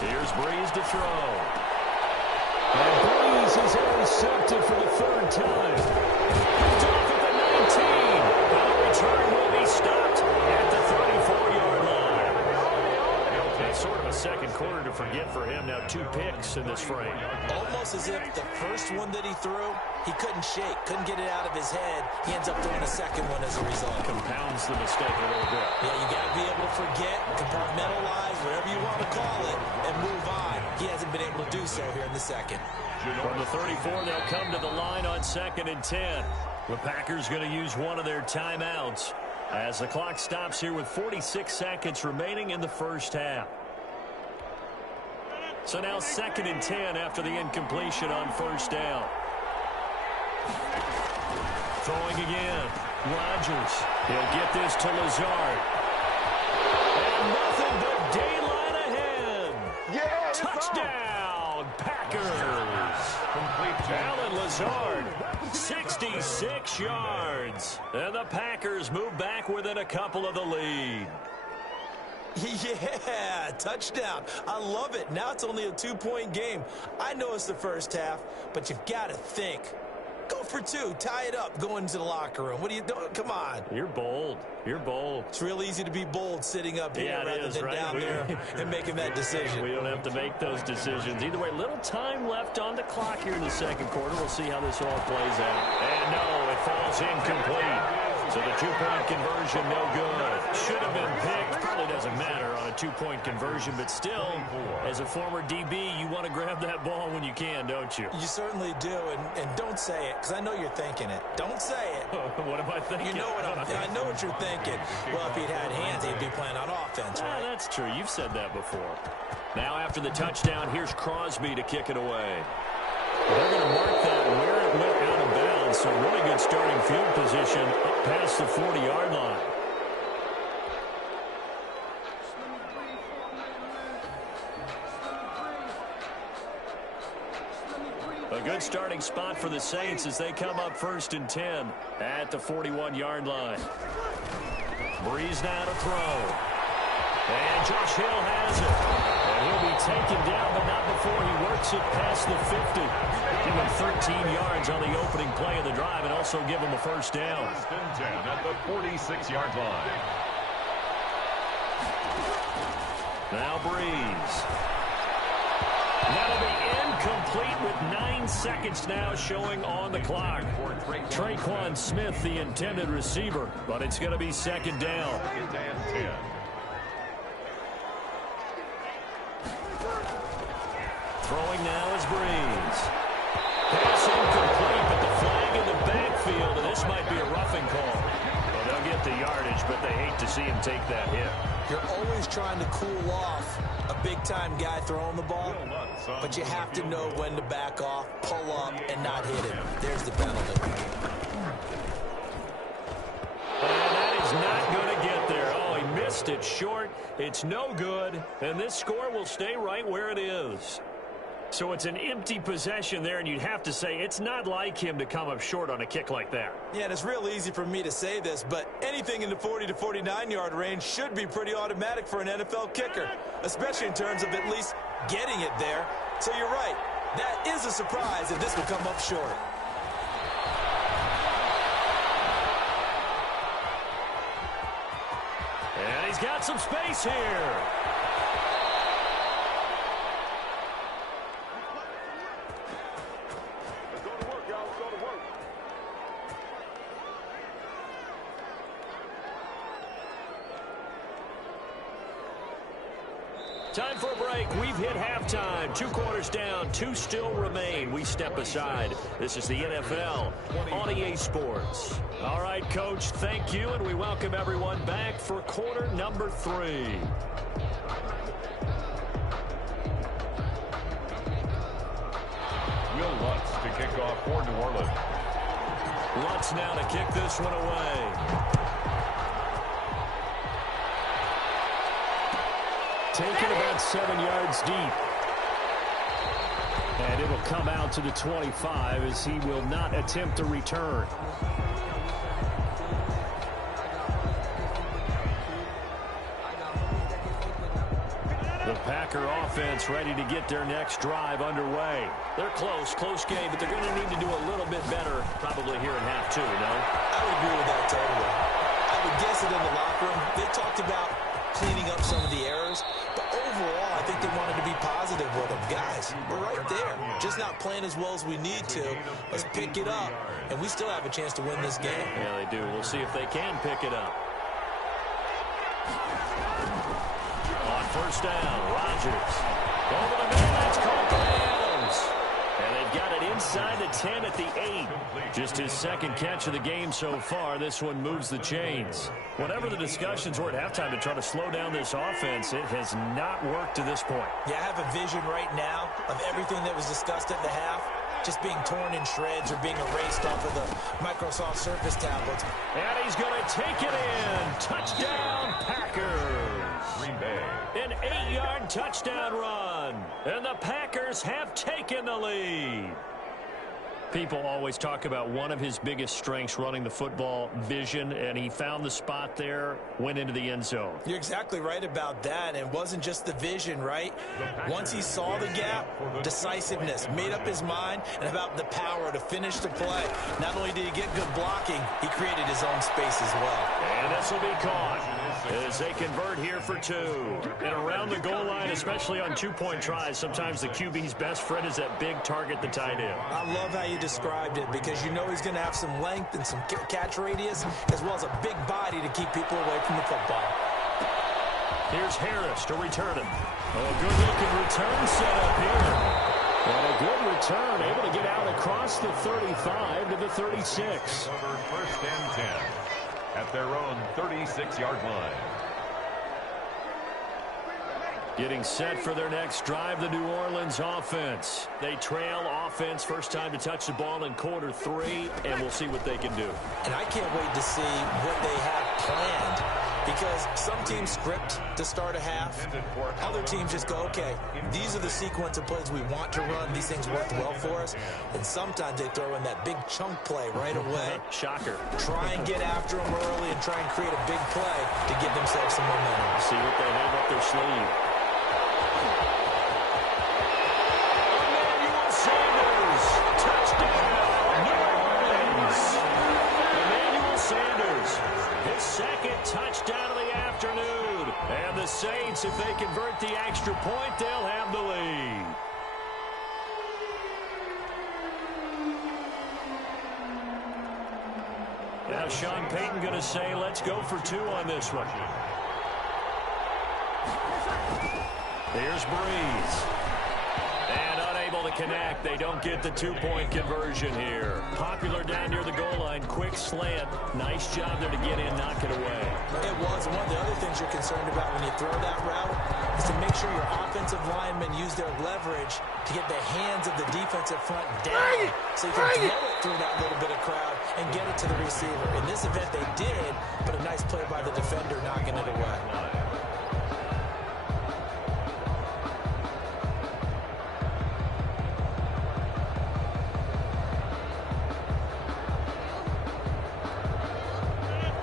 Here's Breeze to throw. And Breeze is intercepted for the third time. He's off at the 19. And the return will be stopped at the 34-yard line. It's sort of a second quarter to forget for him. Now 2 picks in this frame. Almost as if the first one that he threw, he couldn't shake, couldn't get it out of his head. He ends up throwing a second one as a result. Compounds the mistake a little bit. Yeah, you got to be able to forget, compartmentalize, whatever you want to call it, and move on. He hasn't been able to do so here in the second. From the 34, they'll come to the line on 2nd and 10. The Packers going to use one of their timeouts as the clock stops here with 46 seconds remaining in the first half. So now 2nd and 10 after the incompletion on first down. Throwing again. Rodgers. He'll get this to Lazard. And nothing but daylight ahead. Yeah, touchdown, Packers. Alan Lazard, 66 yards. And the Packers move back within a couple of the lead. Yeah, touchdown. I love it. Now it's only a 2-point game. I know it's the first half, but you've got to think. Go for 2. Tie it up. Go into the locker room. What are you doing? Come on. You're bold. You're bold. It's real easy to be bold sitting up here rather than down there and making that decision. We don't have to make those decisions. Either way, little time left on the clock here in the second quarter. We'll see how this all plays out. And no, it falls incomplete. So the 2-point conversion, no good. Should have been picked. Probably doesn't matter on a 2-point conversion, but still, as a former DB, you want to grab that ball when you can, don't you? You certainly do, and don't say it, because I know you're thinking it. Don't say it. What am I thinking? You know what I know what you're thinking. Well, if he'd had hands, he'd be playing on offense, right? That's true. You've said that before. Now after the touchdown, here's Crosby to kick it away. They're going to mark that where it went out of bounds, so really good starting field position up past the 40-yard line. A good starting spot for the Saints as they come up 1st and 10 at the 41-yard line. Breeze now to throw. And Josh Hill has it. And he'll be taken down, but not before he works it past the 50. Give him 13 yards on the opening play of the drive and also give him a first down. 1st and 10 at the 46-yard line. Now Breeze. That'll be incomplete with 9 seconds now showing on the clock. Traquan Smith, the intended receiver, but it's going to be 2nd down. 2nd and 10. Throwing now is Breeze. Pass incomplete, but the flag in the backfield, and this might be a roughing call. Well, they'll get the yardage, but they hate to see him take that hit. You're always trying to cool off a big-time guy throwing the ball, but you have to know when to back off, pull up, and not hit him. There's the penalty. And that is not going to get there. Oh, he missed it short. It's no good, and this score will stay right where it is. So it's an empty possession there, and you'd have to say it's not like him to come up short on a kick like that. Yeah, and it's real easy for me to say this, but anything in the 40 to 49-yard range should be pretty automatic for an NFL kicker, especially in terms of at least getting it there. So you're right. That is a surprise if this will come up short. And he's got some space here. Time for a break. We've hit halftime. 2 quarters down. 2 still remain. We step aside. This is the NFL on EA Sports. All right, Coach, thank you, and we welcome everyone back for quarter number 3. Will Lutz to kick off for New Orleans. Lutz now to kick this one away. Taken about 7 yards deep. And it'll come out to the 25 as he will not attempt to return. The Packer offense ready to get their next drive underway. They're close game, but they're going to need to do a little bit better probably here in half two, no? I would agree with that totally. I would guess it in the locker room. They talked about cleaning up some of the errors, but overall, I think they wanted to be positive with them. Guys, we're right there. Just not playing as well as we need to. Let's pick it up, and we still have a chance to win this game. Yeah, they do. We'll see if they can pick it up. On first down, Rodgers. Over the middle, that's caught by Adams. And they've got it inside the 10 at the 8. Just his second catch of the game so far. This one moves the chains. Whatever the discussions were at halftime to try to slow down this offense, it has not worked to this point. Yeah, I have a vision right now of everything that was discussed at the half just being torn in shreds or being erased off of the Microsoft Surface tablets. And he's going to take it in. Touchdown, Packers. Green Bay. An 8-yard touchdown run. And the Packers have taken the lead. People always talk about one of his biggest strengths running the football, vision, and he found the spot there, went into the end zone. You're exactly right about that, and it wasn't just the vision, right? Once he saw the gap, decisiveness, made up his mind, and about the power to finish the play. Not only did he get good blocking, he created his own space as well. And this will be caught as they convert here for 2. And around the goal line, especially on two-point tries, sometimes the QB's best friend is that big target, the tight end. I love how you described it because you know he's going to have some length and some catch radius as well as a big body to keep people away from the football. Here's Harris to return him. A good-looking return set up here. And a good return, able to get out across the 35 to the 36. Over first and 10 at their own 36-yard line. Getting set for their next drive, the New Orleans offense. They trail offense, first time to touch the ball in quarter 3, and we'll see what they can do. And I can't wait to see what they have planned because some teams script to start a half. Other teams just go, okay, these are the sequence of plays we want to run. These things worked well for us. And sometimes they throw in that big chunk play right away. Shocker. Try and get after them early and try and create a big play to give themselves some momentum. See what they have up their sleeve. Second touchdown of the afternoon. And the Saints, if they convert the extra point, they'll have the lead. Now Sean Payton going to say, let's go for 2 on this one. Here's Breeze. And unable to connect. They don't get the 2-point conversion here. Popular down near the goal line. Quick slant. Nice job there to get in, knock it away. It was. One of the other things you're concerned about when you throw that route is to make sure your offensive linemen use their leverage to get the hands of the defensive front down so you can throw it through that little bit of crowd and get it to the receiver. In this event, they did, but a nice play by the defender knocking it away.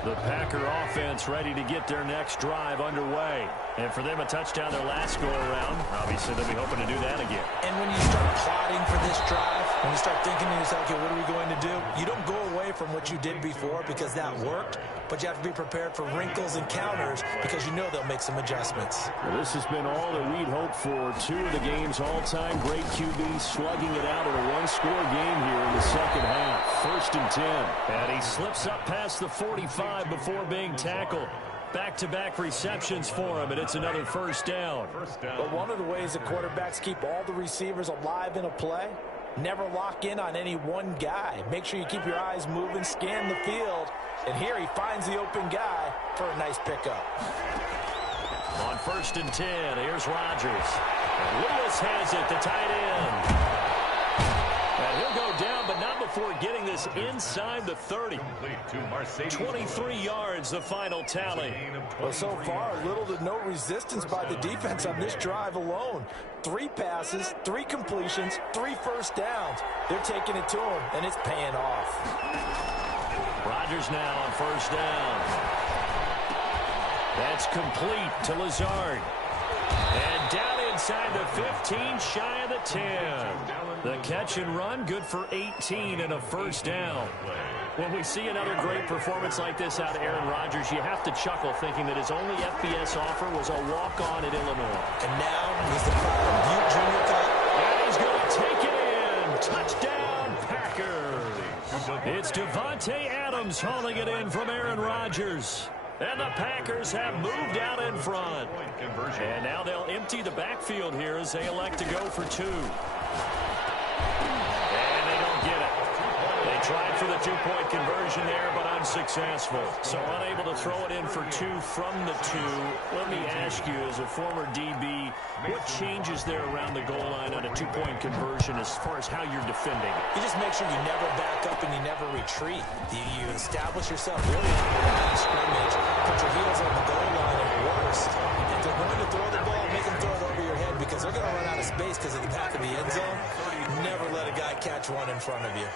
The Packer offense ready to get their next drive underway. And for them, a touchdown their last go-around. Obviously, they'll be hoping to do that again. And when you start plotting for this drive, when you start thinking to yourself, okay, what are we going to do? You don't go away from what you did before because that worked, but you have to be prepared for wrinkles and counters because you know they'll make some adjustments. Well, this has been all that we'd hoped for. 2 of the game's all-time great QBs slugging it out in a one-score game here in the second half. First and 10. And he slips up past the 45 before being tackled. Back-to-back receptions for him, and it's another first down. But one of the ways the quarterbacks keep all the receivers alive in a play, never lock in on any one guy. Make sure you keep your eyes moving, scan the field, and here he finds the open guy for a nice pickup. On first and 10, here's Rodgers. And Lewis has it, the tight end. And he'll go down, but not before getting this inside the 30. 23 yards, the final tally. Well, so far, little to no resistance by the defense on this drive alone. 3 passes, 3 completions, 3 first downs. They're taking it to him, and it's paying off. Rodgers now on first down. That's complete to Lazard. And 15 shy of the 10. The catch and run, good for 18 and a first down. When we see another great performance like this out of Aaron Rodgers, you have to chuckle thinking that his only FBS offer was a walk-on at Illinois. And now he's the Butte Junior Cup. And he's going to take it in. Touchdown, Packers. It's Devontae Adams hauling it in from Aaron Rodgers. And the Packers have moved out in front. And now they'll empty the backfield here as they elect to go for two. And they don't get it. They tried for the two-point conversion there, but unsuccessful. So unable to throw it in for two from the two. Let me ask you, as a former DB, what changes there around the goal line on a two-point conversion as far as how you're defending? You just make sure you never back up and you never retreat. You establish yourself really on the line of scrimmage, put your heels on the goal line at worst. If they're going to throw the ball, make them throw it over your head because they're going to run out of space because of the back of the end zone. Never let a guy catch one in front of you.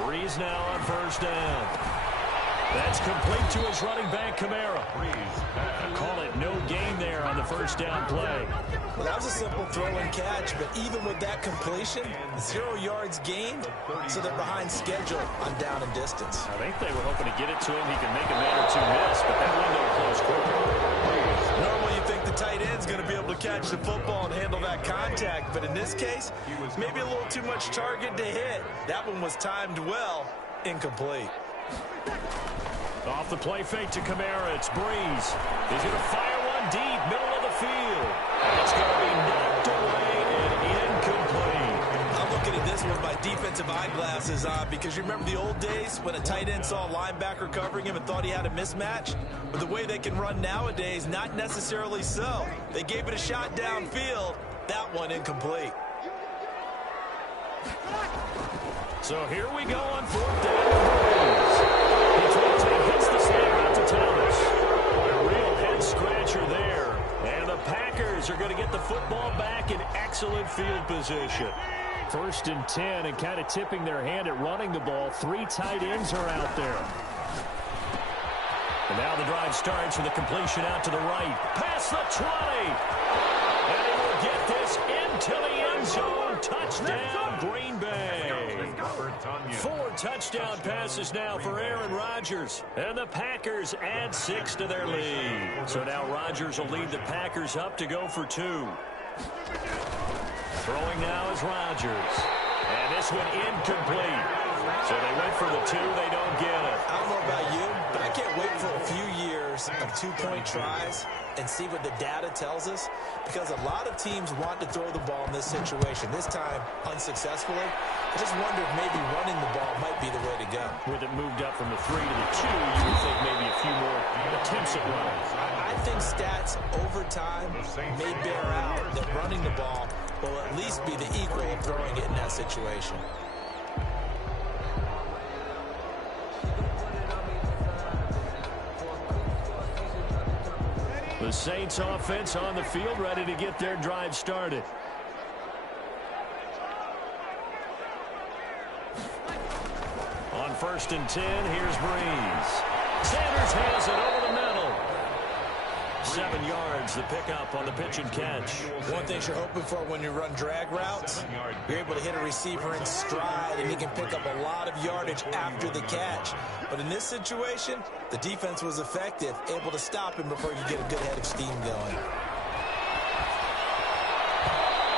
Breeze now on first down. That's complete to his running back, Kamara. Call it no gain there on the first down play. Well, that was a simple throw and catch, but even with that completion, 0 yards gained, so they're behind schedule on down and distance. I think they were hoping to get it to him. He can make a man or two miss, but that window closed quickly. Normally you think the tight end's going to be able to catch the football and handle that contact, but in this case, maybe a little too much target to hit. That one was timed well, incomplete. Off the play fake to Kamara, it's Breeze. He's going to fire one deep, middle of the field. And it's going to be knocked away and incomplete. I'm looking at this with my defensive eyeglasses on because you remember the old days when a tight end saw a linebacker covering him and thought he had a mismatch? But the way they can run nowadays, not necessarily so. They gave it a shot downfield. That one incomplete. So here we go on fourth down with Breeze. He throws it, hits the snare out to Thomas. A real head-scratcher there. And the Packers are going to get the football back in excellent field position. First and 10, and kind of tipping their hand at running the ball. 3 tight ends are out there. And now the drive starts with a completion out to the right. Past the 20. And he will get this into the end zone. Touchdown, Green Bay. 4 touchdown passes now for Aaron Rodgers. And the Packers add 6 to their lead. So now Rodgers will lead the Packers up to go for 2. Throwing now is Rodgers. And this one incomplete. So they went for the 2. They don't get it. I don't know about you, but I can't wait for a few years of 2-point tries and see what the data tells us, because a lot of teams want to throw the ball in this situation. This time, unsuccessfully. I just wonder if maybe running the ball might be the way to go. With it moved up from the 3 to the 2, you would think maybe a few more attempts at running. I think stats over time may bear out that running the ball will at least be the equal of throwing it in that situation. The Saints offense on the field, ready to get their drive started. On first and 10, here's Breeze. Sanders has it over the middle. 7 yards, the pickup on the pitch and catch. One thing you're hoping for when you run drag routes, you're able to hit a receiver in stride, and he can pick up a lot of yardage after the catch. But in this situation, the defense was effective, able to stop him before you get a good head of steam going.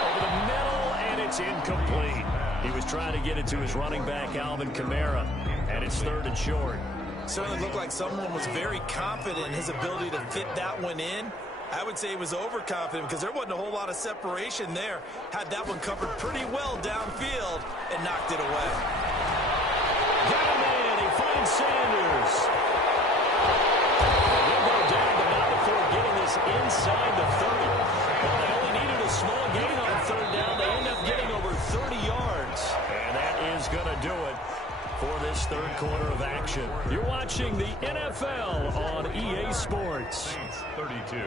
Over the middle, and it's incomplete. He was trying to get it to his running back, Alvin Kamara, and it's 3rd and short. Certainly looked like someone was very confident in his ability to fit that one in. I would say he was overconfident because there wasn't a whole lot of separation there. Had that one covered pretty well downfield and knocked it away. Got him in. He finds Sanders. He'll go down, but not before getting this inside the 30. Well, they only needed a small gain on 3rd down. They end up getting over 30 yards. And that is going to do it for this 3rd quarter of action. You're watching the NFL on EA Sports. 32.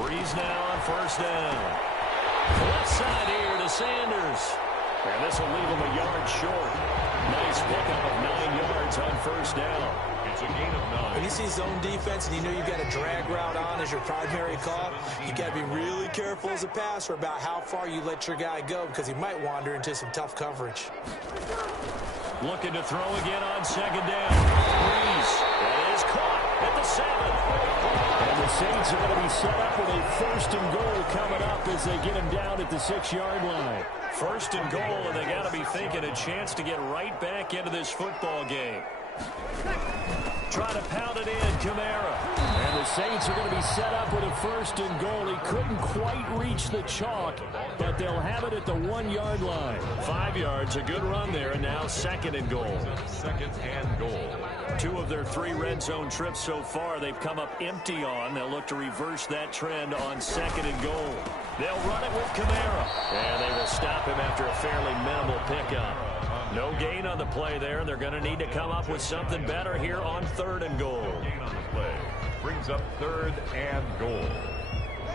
Breeze now on first down. Left side here to Sanders. And this will leave him a yard short. Nice pickup of 9 yards on first down. It's a gain of 9. When you see zone defense and you know you've got a drag route on as your primary call, you got to be really careful as a passer about how far you let your guy go because he might wander into some tough coverage. Looking to throw again on second down. Breeze. That is caught at the 7. And the Saints are going to be set up with a 1st and goal coming up as they get him down at the 6-yard line. 1st and goal, and they got to be thinking a chance to get right back into this football game. Try to pound it in, Kamara. And the Saints are going to be set up with a 1st and goal. He couldn't quite reach the chalk, but they'll have it at the 1-yard line. 5 yards, a good run there, and now 2nd and goal. 2nd and goal. 2 of their 3 red zone trips so far they've come up empty on. They'll look to reverse that trend on 2nd and goal. They'll run it with Kamara. And they will stop him after a fairly minimal pickup. No gain on the play there. They're going to need to come up with something better here on 3rd and goal. Gain on the play. Brings up 3rd and goal.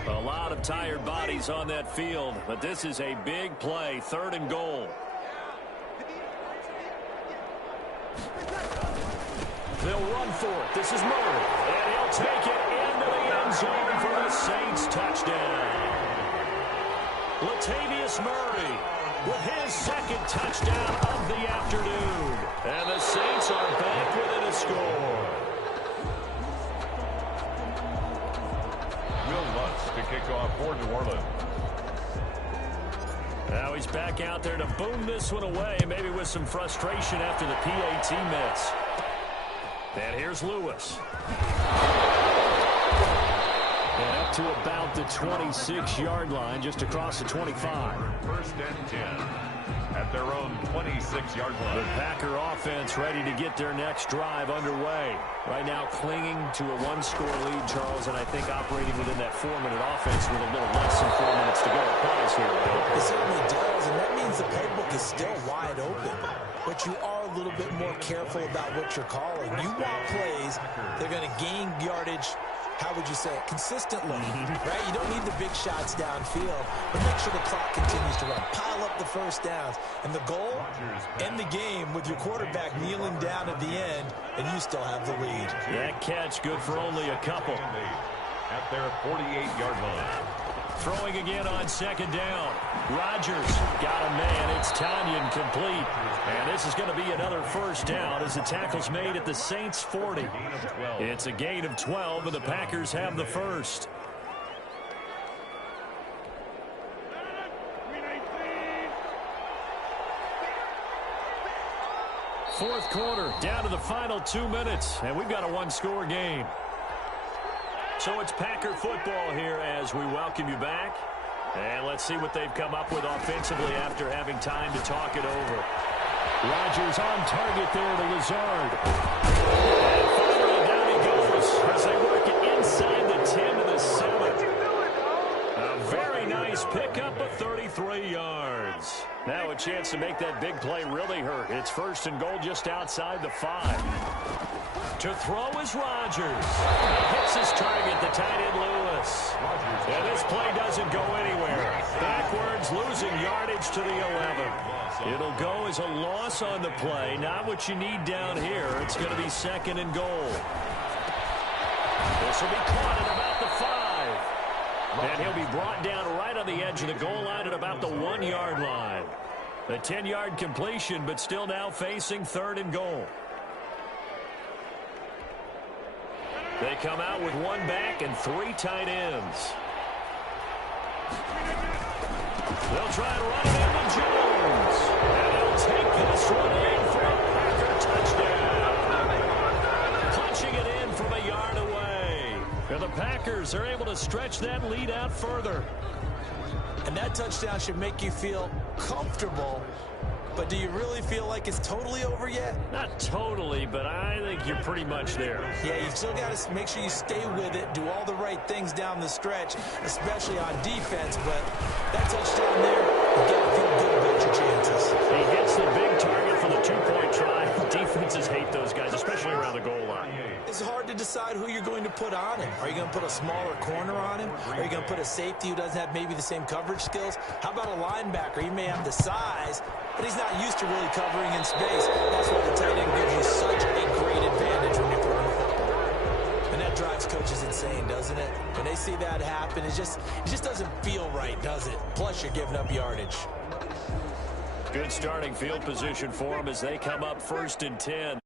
A lot of tired bodies on that field, but this is a big play. 3rd and goal. They'll run for it. This is Murray. And he'll take it into the end zone for the Saints touchdown. Latavius Murray with his 2nd touchdown of the afternoon. And the Saints are back within a score. Will Lutz to kick off for New Orleans. Now he's back out there to boom this one away, maybe with some frustration after the PAT miss. And here's Lewis. And up to about the 26-yard line, just across the 25. 1st and 10 at their own 26-yard line. The Packer offense ready to get their next drive underway. Right now clinging to a 1-score lead, Charles, and I think operating within that 4-minute offense with a little less than 4 minutes to go. Applies here, right? It certainly does, and that means the playbook is still wide open. But you are a little bit more careful about what you're calling. You want plays, they're going to gain yardage, how would you say it, consistently, right? You don't need the big shots downfield, but make sure the clock continues to run. Pile up the 1st downs. And the goal, end the game with your quarterback kneeling down at the end, and you still have the lead. That catch good for only a couple. At their 48-yard line. Throwing again on 2nd down. Rodgers got a man. It's Tanyan complete. And this is going to be another 1st down as the tackle's made at the Saints' 40. It's a gain of 12, and the Packers have the 1st. Fourth quarter, down to the final 2 minutes, and we've got a 1-score game. So it's Packer football here as we welcome you back. And let's see what they've come up with offensively after having time to talk it over. Rodgers on target there to Lazard. And finally down he goes as they work it inside the 10 to the 7. A very nice pickup of 33 yards. Now a chance to make that big play really hurt. It's 1st and goal just outside the 5. To throw is Rodgers. He hits his target, the tight end Lewis. And this play doesn't go anywhere. Backwards, losing yardage to the 11. It'll go as a loss on the play. Not what you need down here. It's going to be 2nd and goal. This will be caught at about the 5. And he'll be brought down right on the edge of the goal line at about the 1-yard line. A 10-yard completion, but still now facing 3rd and goal. They come out with 1 back and 3 tight ends. They'll try and run it into Jones. And he'll take this one in for a Packer touchdown. Punching it in from a yard away. And the Packers are able to stretch that lead out further. And that touchdown should make you feel comfortable. But do you really feel like it's totally over yet? Not totally, but I think you're pretty much there. Yeah, you still got to make sure you stay with it, do all the right things down the stretch, especially on defense. But that touchdown there, you got to feel good about your chances. He hits the big target for the 2-point try. Defenses hate those guys, especially around the goal line. It's hard to decide who you're going to put on him. Are you going to put a smaller corner on him? Are you going to put a safety who doesn't have maybe the same coverage skills? How about a linebacker? He may have the size, but he's not used to really covering in space. That's why the tight end gives you such a great advantage. quarterback's coach is insane, doesn't it? When they see that happen, it just doesn't feel right, does it? Plus, you're giving up yardage. Good starting field position for them as they come up 1st and 10